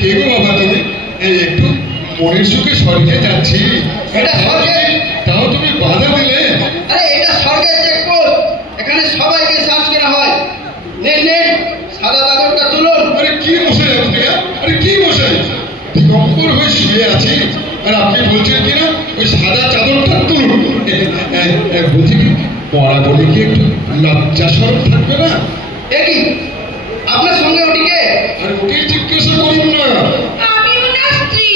কে গো বাবা তুমি? একটু মনের সুখে স্বর্গে যাচ্ছি। এটা স্বর্গে? তাও তুমি বাধা দিলে। আরে এটা স্বর্গের চেকপোস্ট, এখানে সবাইকে সার্চ করা হয়। নেন সাদা কাগজটা তুলুন। আরে কি মশাই আপনি? আরে কি মশাই, দিগম্বর হয়ে শুয়ে আছি আর আপনি বলছেন কিনা ওই সাদা চাদরটা তুলুন। বলছি কি পড়া বলে কি একটু লজ্জা শরম থাকবে না? কি আপনার সঙ্গে ওটিকে? আর ওকেই জিজ্ঞাসা করুন না। আমি ওনার স্ত্রী।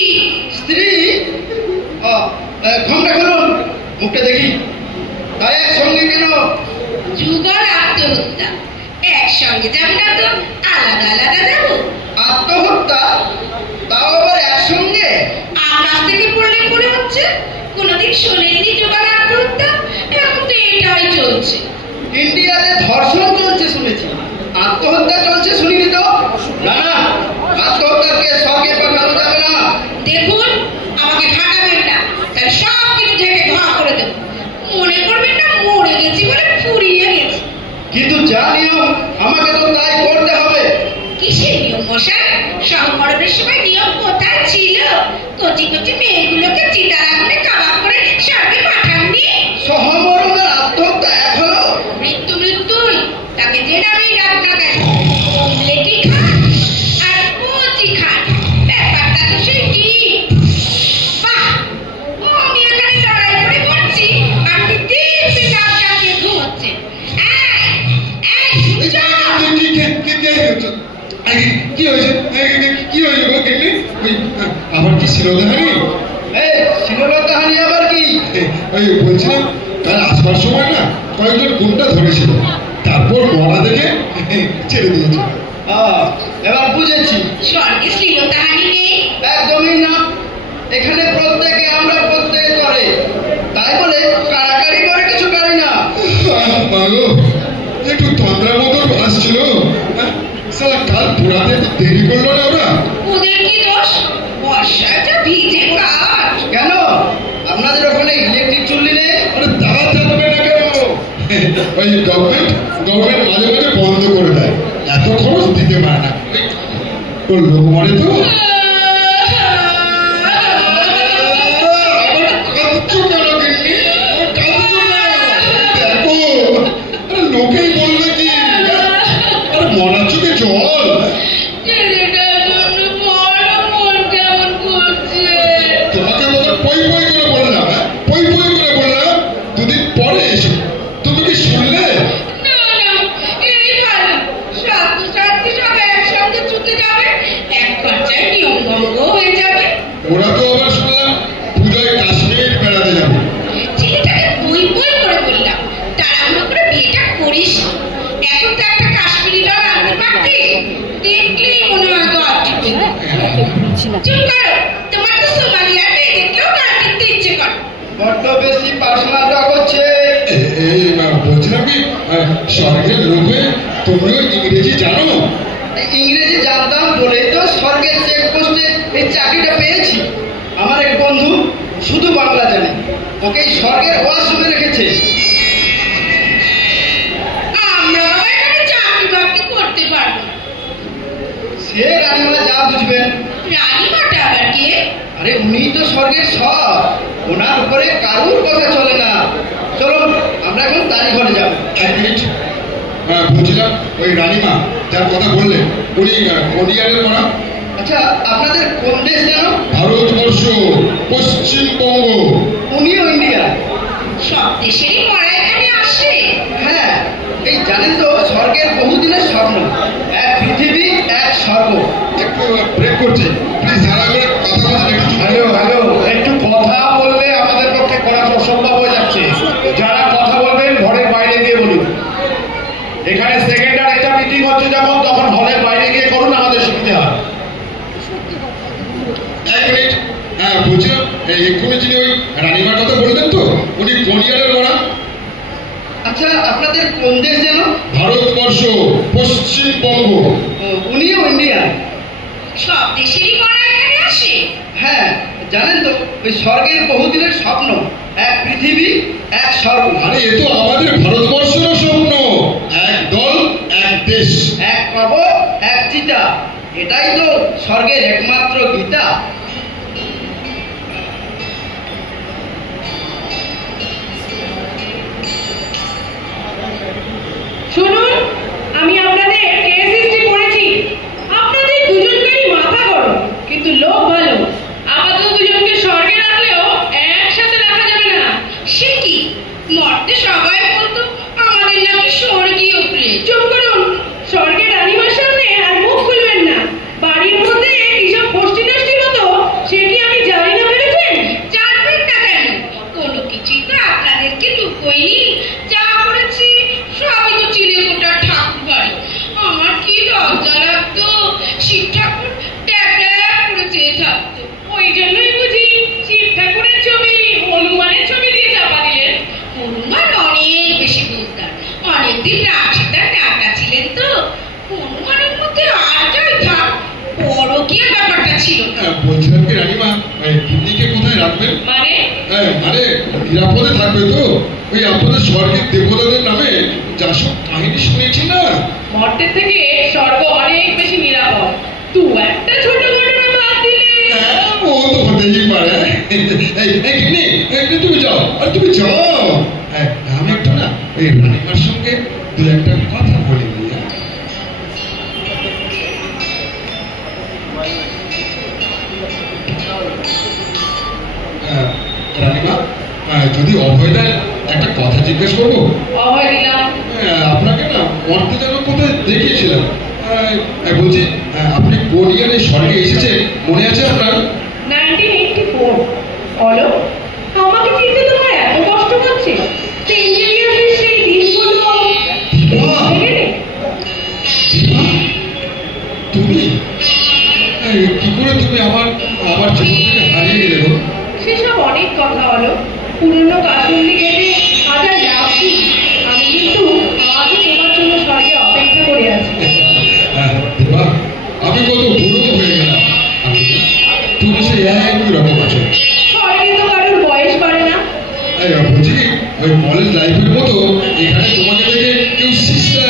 স্ত্রী? ঘোমটা খুলুন, মুখটা দেখি। তাই একসঙ্গে কেন? যুগল আত্মহত্যা, একসঙ্গে যাবে না তো আলাদা আলাদা যাবো? আত্মহত্যা? তাও আবার একসঙ্গে? আকাশ থেকে পড়লে পড়ে হচ্ছে। কোনোদিন শোনেননি যুগল আত্মহত্যা? এখন তো এটাই চলছে। ইন্ডিয়াতে ধর্ষণ চলছে শুনেছি, আত্মহত্যা চলছে শুনিনি তো। না না, আত্মহত্যার কেস স্বর্গে পাঠানো যাবে না। দেখুন আমাকে ঠাকাবেন না, তাহলে সব কিছু ঢেকে ধোয়া করে দেবো। মনে করবেন না মরে গেছি বলে ফুরিয়ে গেছি। কিন্তু যা নিয়ম আমাকে তো তাই করতে হবে। কিসের নিয়ম মশাই? সংকরণের সময় নিয়ম কোথায় ছিল? কচি কচি মেয়েগুলোকে চিতার আগুনে কাবাব করে স্বর্গে পাঠাননি। সহমরণের আত্মহত্যা এখনো? মৃত্যুই তাকে যে নামেই ডাক না কেন, লেটি খান আর কচি খান, ব্যাপারটা তো সেই কি। বাহ, আমি এখানে লড়াই করে করছি আর দিব্যি নাক ডাকিয়ে ঘুমোচ্ছে। কি হয়েছে? কি হয়েছে গো গিন্নি? আবার কি শিরোধারী? শিললতাহানি আবার কি? ওই বলছিলাম কাল আসবার সময় না কয়েকজন গুন্ডা ধরেছিল, তারপর মরা দেখে ছেড়ে দিয়েছে। এবার বুঝেছি। স্বর্গে শ্লীলতাহানি নেই? একদমই না, এখানে প্রত্যেকে আমরা প্রত্যেকে করে, তাই বলে কাড়াকাড়ি করে কিছু করি না। মাগো একটু তন্দ্রার মতো আসছিল, সালা কাল পুরাতে দেরি করলো না ওরা। ওদের কি দোষ? বর্ষায় তো ভিজে কাঠ। কেন আপনাদের ওখানে ইলেকট্রিক চুল্লি নেই? আরে তারা থাকবে না কেন? ওই গভর্নমেন্ট মাঝে মাঝে বন্ধ করে দেয়, এত খরচ দিতে পারে না। ওর লোক মরে তো। লোকেই বলবে কি মরার চোখে জল। তোমাকে পই পই করে বললাম, পই পই করে বললাম দুদিন পরে এসো, তুমি কি শুনলে? ওরা তো আবার শুনলাম পুজোয় কাশ্মীর বেড়াতে যাবে। ছেলেটাকে বই বই করে বললাম তাড়াহুড়ো করে বিয়েটা করিস। এখন তো একটা কাশ্মীরি লড় আনতে পারতি, দেখলেই মনে হয় গদ টিপে। চুপ করো, তোমার তো সোমালিয়ার মেয়ে দেখলেও গা টিপতে ইচ্ছে করে। বড্ড বেশি পার্সোনাল টক হচ্ছে। এই বলছিলাম কি স্বর্গের লোকে তুমিও ইংরেজি জানো? ইংরেজি জানতাম বলেই তো স্বর্গের চেকপোস্টে এই চাকরিটা পেয়েছি। আমার এক বন্ধু শুধু বাংলা জানে, ওকে স্বর্গের ওয়াশরুমে রেখেছে। আমরা বাবা এখানে চাকরি বাকরি করতে পারবো না। সে রানীমা যা বুঝবেন। রানীমাটা আবার কে? আরে উনি তো স্বর্গের সব, ওনার উপরে কারুর কথা চলে না। চলো আমরা এখন তারই ঘরে যাবো। এক মিনিট, বলছিলাম ওই রানীমা যার কথা বললেন উনি কোন ইয়ারের করা? আচ্ছা আপনাদের কোন দেশ জানো? ভারতবর্ষ, পশ্চিমবঙ্গ। উনিও ইন্ডিয়া। সব দেশেরই মরা এখানে আসে। হ্যাঁ, এই জানেন তো স্বর্গের বহুদিনের স্বপ্ন, এক পৃথিবী এক স্বর্গ। একটু ব্রেক করছি প্লিজ, যারা করে কথা বলছেন একটু। হ্যালো, একটু কথা বললে আমাদের পক্ষে করা অসম্ভব হয়ে যাচ্ছে। যারা কথা বলবেন ঘরের বাইরে গিয়ে বলুন। এখানে সেকেন্ডার একটা মিটিং হচ্ছে যখন, তখন হলের বাইরে গিয়ে করুন, আমাদের সুবিধা হয়। এক মিনিট, বলছিলাম এক্ষুনি যিনি ওই রানীমার কথা বললেন তো উনি কোন ইয়ারের করা? আচ্ছা আপনাদের কোন দেশ জানো? ভারতবর্ষ, পশ্চিমবঙ্গ। উনিও ইন্ডিয়া। সব দেশেরই মরা এখানে আসে। হ্যাঁ, জানেন তো ওই স্বর্গের বহুদিনের স্বপ্ন, এক পৃথিবী এক স্বর্গ। আরে এ তো আমাদের ভারতবর্ষেরও স্বপ্ন, এক দল এক দেশ। এক কবর এক চিতা। এটাই তো স্বর্গের একমাত্র গীতা। শুনুন, আমি আপনাদের কেস হিস্ট্রি পড়েছি। আপনাদের দুজনকেই মাথা গরম, কিন্তু লোক ভালো। আপাতত দুজনকে স্বর্গে রাখলেও একসাথে রাখা যাবে না। সে কি, মর্তে সবাই বলতো আমাদের নাকি স্বর্গীয় প্রেম। চুপ করুন, স্বর্গের রানীমার সামনে আর মুখ খুলবেন না। বাড়ির মধ্যে কিসব গোষ্ঠী নষ্টি হতো সে কি আমি জানি না ভেবেছেন? জানবেন না কেন? কোনো কিছুই তো আপনাদেরকে লুকোয়নি। যা করেছি সবই তো চিলেকোঠা ঠাকুর বাড়ি। আমার কি লজ্জা লাগতো, শিব ঠাকুর ট্যাপ ট্যাপ করে চেয়ে থাকতো। ওই জন্যই বুঝি শিব ঠাকুরের ছবি হনুমানের ছবি দিয়ে চাপা দিলেন। হনুমান অনেক বেশি বুঝতাম। অনেকদিন রামসীতার টাকা ছিলেন তো। হনুমানের মধ্যে আর যাই থাক, বড় কি ব্যাপারটা ছিল না। বলছিলাম কি রানীমা, গিন্নিকে কোথায় রাখবেন? মানে মানে নিরাপদে থাকবে তো? ওই আপনাদের স্বর্গের দেবতাদের নামে যা সব কাহিনী শুনেছি না, মর্তের থেকে স্বর্গ অনেক বেশি নিরাপদ। তু একটা ছোট ঘটনা বাদ দিলে। ও তো হতেই পারে। গিন্নি, তুমি যাও, আর তুমি যাও। আমি একটু না ওই রানীমার সঙ্গে দু একটা কথা বলে নিই। রানীমা, যদি অভয় দেন একটা কথা জিজ্ঞেস করবো? অভয় দিলাম। আপনাকে না মর্তে যেন কোথায় দেখিয়েছিলাম। বলছি, আপনি কোন ইয়ারে স্বর্গে এসেছেন মনে আছে আপনার? 1984। বলো, আমাকে চিনতে তোমার এত কষ্ট হচ্ছে? সেন্ট জেভিয়ার্সের সেই দিনগুলো ভুলে গেলে? তুমি কি করে তুমি আমার জীবন থেকে হারিয়ে গেলে গো? সেসব অনেক কথা হলো। পুরনো কাশুন্দি কেটে হাজার লাভ কি। আমি কিন্তু আজও তোমার জন্য স্বর্গে অপেক্ষা করে আছি। দীপা, আমি কত বুড়ো হয়ে গেলাম। তুমি সে একই রকম আছো। স্বর্গে তো কারোর বয়স বাড়ে না। বলছি কি, ওই কলেজ লাইফের মতো এখানে তোমাকে দেখে কেউ শিখতে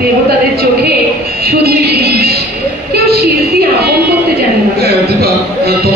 দেবতাদের চোখে শুধুই জিনিস, কেউ শিল্পী আপন করতে জানে না। দীপা, তোমার